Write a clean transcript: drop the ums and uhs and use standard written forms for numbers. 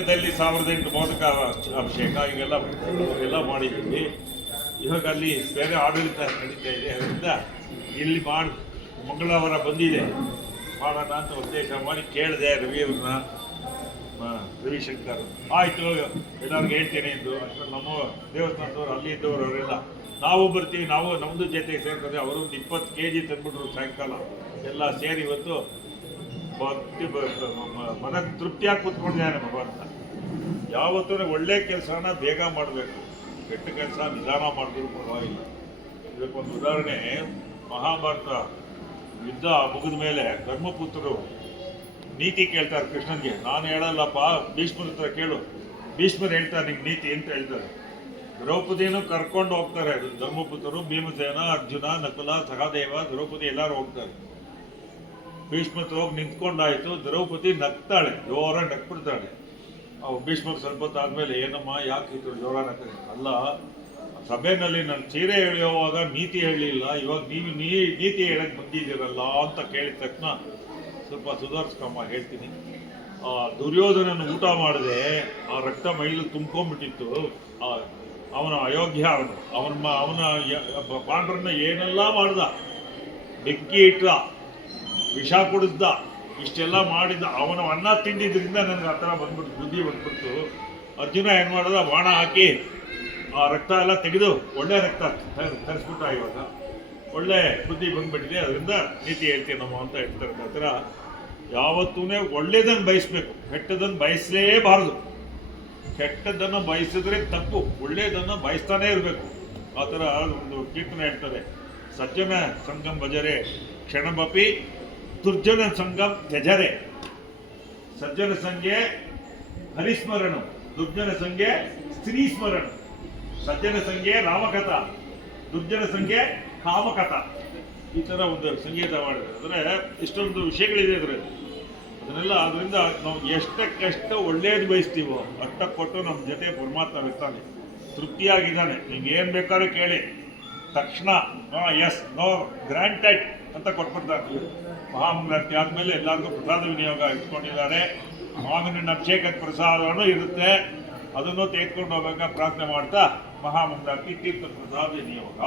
ಮೋದಕದಲ್ಲಿ 1008 ಮೋದಕ ಅಭಿಷೇಕ ಎಲ್ಲ ಮಾಡಿದ್ದೀವಿ. ಇವಾಗ ಅಲ್ಲಿ ಬೇರೆ ಆಡಳಿತ ನಡೀತಾ ಇದೆ. ಅದರಿಂದ ಇಲ್ಲಿ ಮಂಗಳವಾರ ಬಂದಿದೆ ಮಾಡೋಣ ಅಂತ ಉದ್ದೇಶ ಮಾಡಿ ಕೇಳಿದೆ ರವಿಯವ್ರನ್ನ, ರವಿಶಂಕರ್. ಆಯಿತು ಎಲ್ಲರಿಗೂ ಹೇಳ್ತೇನೆ ಎಂದು. ನಮ್ಮ ದೇವಸ್ಥಾನದವರು ಅಲ್ಲಿ ಇದ್ದವರು ಅವರೆಲ್ಲ ನಾವು ಬರ್ತೀವಿ, ನಾವು ನಮ್ಮದು ಜೊತೆಗೆ ಸೇರ್ತಾರೆ. ಅವರು ಒಂದು 20 kg ತಂದ್ಬಿಟ್ರು ಸಾಯಂಕಾಲ. ಎಲ್ಲ ಸೇರಿ ಇವತ್ತು ಮನ ತೃಪ್ತಿಯಾಗಿ ಕೂತ್ಕೊಂಡಿದ್ದಾನೆ ಭಗವಂತ. ಯಾವತ್ತೂ ಒಳ್ಳೆ ಕೆಲಸನ ಬೇಗ ಮಾಡಬೇಕು, ಕೆಟ್ಟ ಕೆಲಸ ನಿಧಾನ ಮಾಡಿದ್ರು ಪರವಾಗಿಲ್ಲ. ಇದಕ್ಕೊಂದು ಉದಾಹರಣೆ, ಮಹಾಭಾರತ ಯುದ್ಧ ಮುಗಿದ ಮೇಲೆ ಧರ್ಮಪುತ್ರರು ನೀತಿ ಕೇಳ್ತಾರೆ ಕೃಷ್ಣನ್ಗೆ. ನಾನು ಹೇಳಲ್ಲಪ್ಪ, ಭೀಷ್ಮರ ಹತ್ರ ಕೇಳು. ಭೀಷ್ಮರು ಹೇಳ್ತಾರೆ ನಿಂಗೆ ನೀತಿ ಅಂತ ಹೇಳ್ತಾರೆ. ದ್ರೌಪದಿನೂ ಕರ್ಕೊಂಡು ಹೋಗ್ತಾರೆ ಧರ್ಮಪುತ್ರರು. ಭೀಮಸೇನ, ಅರ್ಜುನ, ನಕುಲ, ಸಹದೇವ, ದ್ರೌಪದಿ ಎಲ್ಲರೂ ಹೋಗ್ತಾರೆ. ಭೀಷ್ಮತ್ ಹೋಗಿ ನಿಂತ್ಕೊಂಡಾಯ್ತು. ದ್ರೌಪದಿ ನಗ್ತಾಳೆ, ಜೋರ ನಗ್ಬಿಡ್ತಾಳೆ. ಭೀಷ್ಮರು ಸ್ವಲ್ಪ ಹೊತ್ತು ಆದಮೇಲೆ, ಏನಮ್ಮ ಯಾಕೆ ಇತ್ತು ಜೋರ ನಗ್ತಾರೆ? ಅಲ್ಲ, ಸಭೆಯಲ್ಲಿ ನಾನು ಸೀರೆ ಎಳೆಯುವಾಗ ನೀತಿ ಹೇಳಲಿಲ್ಲ, ಇವಾಗ ನೀವು ನೀತಿ ಹೇಳಕ್ಕೆ ಬಂದಿದ್ದೀರಲ್ಲ ಅಂತ ಕೇಳಿದ ತಕ್ಷಣ ಸ್ವಲ್ಪ ಸುಧಾರಿಸ್ಕಮ್ಮ ಹೇಳ್ತೀನಿ. ದುರ್ಯೋಧನನ ಊಟ ಮಾಡಿದೆ, ಆ ರಕ್ತ ಮೈಲಿ ತುಂಬ್ಕೊಂಡ್ಬಿಟ್ಟಿತ್ತು. ಅವನ ಅಯೋಗ್ಯ, ಅವನ ಪಾಂಡ್ರನ್ನ ಏನೆಲ್ಲ ಮಾಡ್ದ, ಬೆಂಕಿ ಇಟ್ಟ, ವಿಷ ಕುಡಿಸ್ದ, ಇಷ್ಟೆಲ್ಲ ಮಾಡಿದ್ದ. ಅವನ ಅನ್ನ ತಿಂದಿದ್ರಿಂದ ನನಗೆ ಆ ಥರ ಬಂದ್ಬಿಟ್ಟು ಬುದ್ಧಿ ಬಂದ್ಬಿಡ್ತು. ಅರ್ಜುನ ಏನು ಮಾಡ್ದ, ಬಾಣ ಹಾಕಿ ಆ ರಕ್ತ ಎಲ್ಲ ತೆಗೆದು ಒಳ್ಳೆ ರಕ್ತ ತರಿಸ್ಬಿಟ್ಟ. ಇವಾಗ ಒಳ್ಳೆ ಬುದ್ಧಿ ಬಂದ್ಬಿಟ್ಟಿದೆ. ಅದರಿಂದ ನೀತಿ ಹೇಳ್ತೀವಿ ನಮ್ಮ ಅಂತ ಹೇಳ್ತಾರೆ. ಆ ಥರ ಯಾವತ್ತೂ ಒಳ್ಳೇದನ್ನು ಬಯಸ್ಬೇಕು, ಕೆಟ್ಟದನ್ನು ಬಯಸಲೇಬಾರದು. ಕೆಟ್ಟದ್ದನ್ನು ಬಯಸಿದ್ರೆ ತಪ್ಪು, ಒಳ್ಳೆಯದನ್ನು ಬಯಸ್ತಾನೇ ಇರಬೇಕು. ಆ ಥರ ಒಂದು ಕೀರ್ತನೆ ಹೇಳ್ತಾರೆ, ಸಜ್ಜನ ಸಂಗಂ ಭಜರೆ ಕ್ಷಣಮಪಿ ದುರ್ಜನ ಸಂಗಂ ತ್ಯಜರೆ. ಸಜ್ಜನ ಸಂಖ್ಯೆ ಹರಿಸ್ಮರಣ, ದುರ್ಜನ ಸಂಖ್ಯೆ ಸ್ತ್ರೀ ಸ್ಮರಣ. ಸಜ್ಜನ ಸಂಖ್ಯೆ ರಾಮಕಥಾ, ದುರ್ಜನ ಸಂಖ್ಯೆ ಕಾಮಕಥಾ. ಈ ಥರ ಒಂದು ಸಂಗೀತ ಮಾಡಿದ್ರೆ ಅಂದರೆ ಇಷ್ಟೊಂದು ವಿಷಯಗಳಿದೆ ಅದರಲ್ಲಿ. ಅದನ್ನೆಲ್ಲ ಅದರಿಂದ ನಾವು ಎಷ್ಟಕ್ಕೆಷ್ಟು ಒಳ್ಳೇದು ಬಯಸ್ತೀವೋ ಅಷ್ಟಕ್ಕೆ ಕೊಟ್ಟು ನಮ್ಮ ಜೊತೆ ಪರಮಾತ್ಮ ಇರ್ತಾನೆ, ತೃಪ್ತಿಯಾಗಿದ್ದಾನೆ. ನಿಮ್ಗೆ ಏನು ಬೇಕಾದ್ರೂ ಕೇಳಿ ತಕ್ಷಣ ಎಸ್ ನೋ ಗ್ರಾಂಟೆಡ್ ಅಂತ ಕೊಟ್ಬಿಡ್ತಾರೆ. ಮಹಾಮಂಗಳಾರತಿ ಆದಮೇಲೆ ಎಲ್ಲರಿಗೂ ಪ್ರಸಾದ ವಿನಿಯೋಗ ಇಟ್ಕೊಂಡಿದ್ದಾರೆ. ಮಾವಿನ ಅಭಿಷೇಕದ ಪ್ರಸಾದನೂ ಇರುತ್ತೆ, ಅದನ್ನು ತೆಗೆದುಕೊಂಡು ಹೋಗಬೇಕಾ ಪ್ರಾರ್ಥನೆ ಮಾಡ್ತಾ ಮಹಾಮಂಗಳಾರತಿ ತೀರ್ಥ ಪ್ರಸಾದ ವಿನಿಯೋಗ.